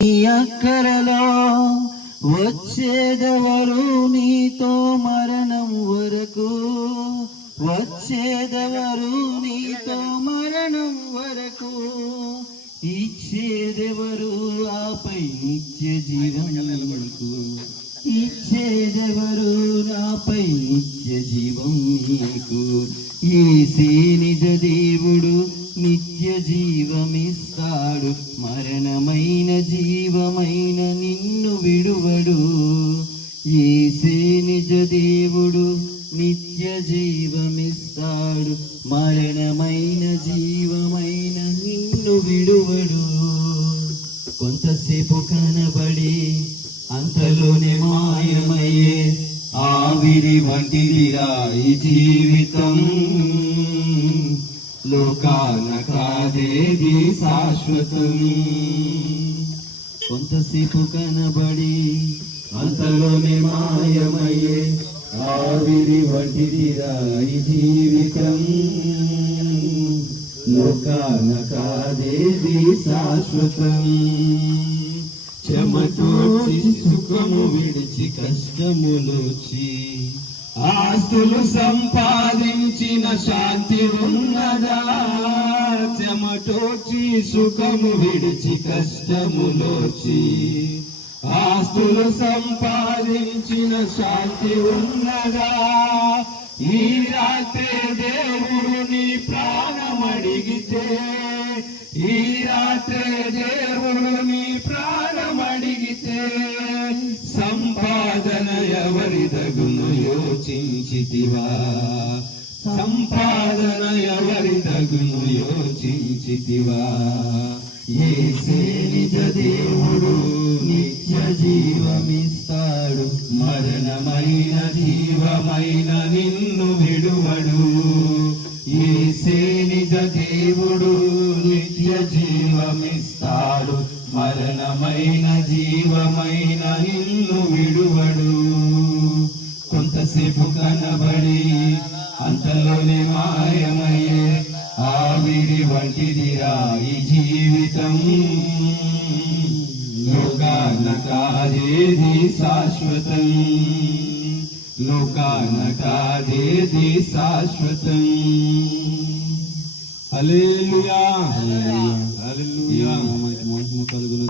నీ అక్కరలో వచ్చేదెవరు నీతో మరణం వరకు, వచ్చేదెవరు నీతో మరణం వరకు, ఇచ్చేదెవరు ఆపై నిత్య జీవం వరకు, ఇచ్చేదెవరు నాపై నిత్య జీవం నీకు. యేసే నిజ దేవుడు నిత్య జీవమిస్తాడు, మరణమైన జీవమైన నిన్ను విడువడు. యేసే నిజ దేవుడు నిత్య జీవమిస్తాడు, మరణమైన జీవమైన నిన్ను విడువడు. కొంతసేపు కనబడి అంతలోనే మాయమయ్యే ఆవిరి వంటిదిరా ఈ జీవితం, లోకాన కాదేది శాశ్వతం. కొంతసేపు కనబడి అంతలోనే మాయమయ్యే ఆవిరి వంటిదిరా ఈ జీవితం, లోకాన కాదేది శాశ్వతం. చెమటోచి సుఖము విడిచి కష్టములోచి ఆస్తులు సంపాదించిన శాంతి ఉన్నదా? చెమటోచి సుఖము విడిచి కష్టములోచి ఆస్తులు సంపాదించిన శాంతి ఉన్నదా? ఈ రాత్రి దేవుడు నీ ప్రాణం అడిగితే, ఈ రాత్రి దేవుడు నీ ప్రాణం అడిగితే, సంపాదన ఎవరిదగును యోచించితివా? సంపాదన ఎవరిదగును యోచించితివా? యేసే నిజ దేవుడు నిత్య జీవమిస్తాడు, మరణమైన జీవమైన నిన్ను విడువడు. యేసే నిజ దేవుడు నిత్య జీవమిస్తాడు, మరణమైన జీవమైన నిన్ను విడువడు. కొంతసేపు కనబడి అంతలోనే మాయమయ్యే ఆవిరి వంటిదిరా ఈ జీవితం, లోకాన కాదేది శాశ్వతం, లోకాన కాదేది శాశ్వతం. హల్లెలూయా హల్లెలూయా. మనకి మోక్షము కలుగును.